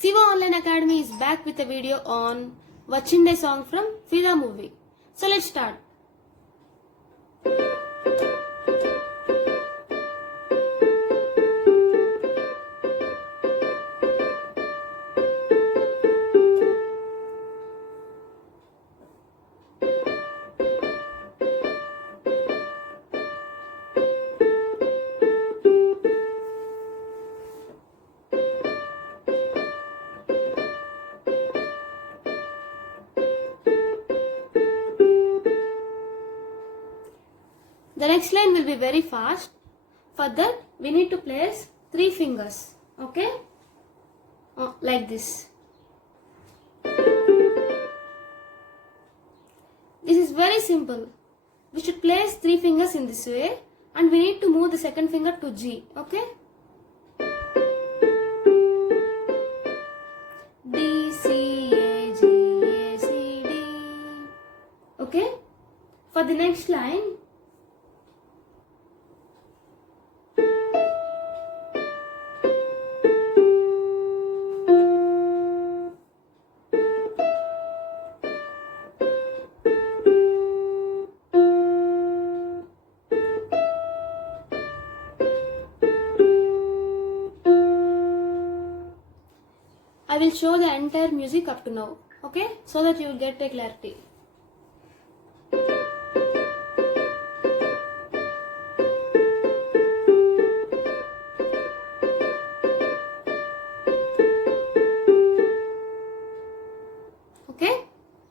Siva Online Academy is back with a video on Vachinde song from Fidaa movie. So let's start. The next line will be very fast. For that, we need to place 3 fingers. Okay? Like this. This is very simple. We should place 3 fingers in this way and we need to move the second finger to G. Okay? D, C, A, G, A, C, D. Okay? For the next line, I will show the entire music up to now, okay, so that you will get a clarity. Okay,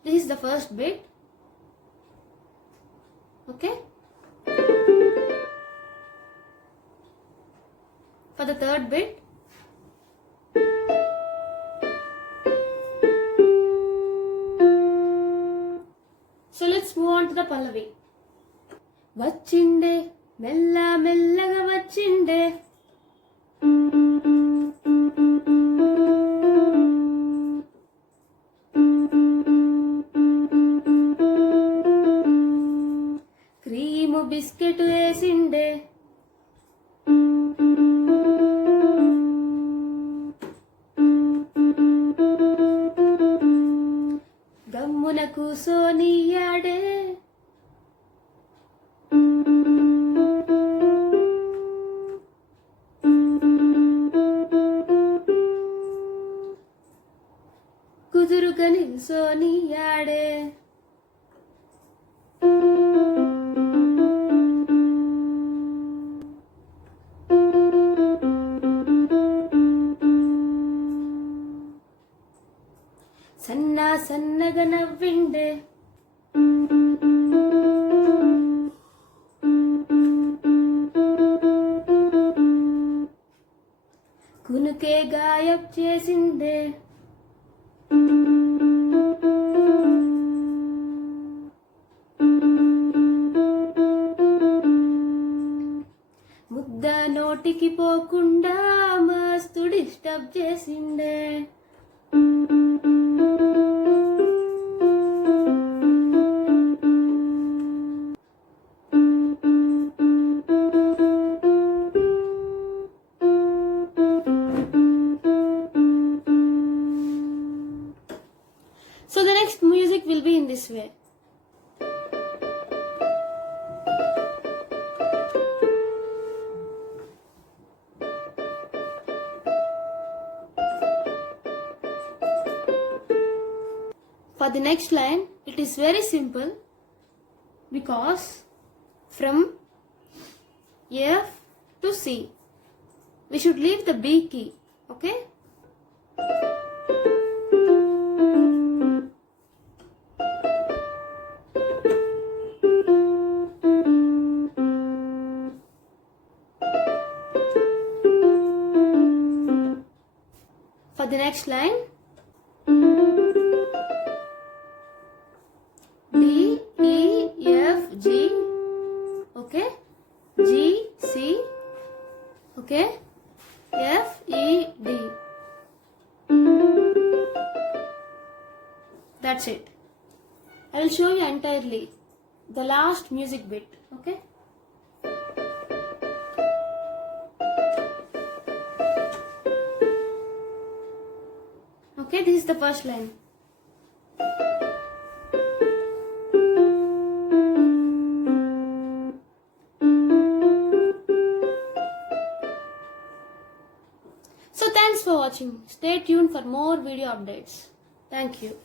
this is the first bit. Okay, for the third bit, so let's move on to the Pallavi. Vachinde, mella mellaga vachinde. Cream biscuit vesinde. Gammuna kusoniyade. Kuduruga nilsoniyade. సన్నా సన్నగా నవ్విండే. కునుకే గాయబ్ చేసిందే. ముద్ద నోటికి పోకుండా మస్తు disturb చేసిండే. So the next music will be in this way. For the next line, it is very simple because from F to C, we should leave the B key. Okay? For the next line, D, E, F, G, okay, G, C, okay, F, E, D. That's it. I will show you entirely the last music bit, okay. Okay, this is the first line. So thanks for watching. Stay tuned for more video updates. Thank you.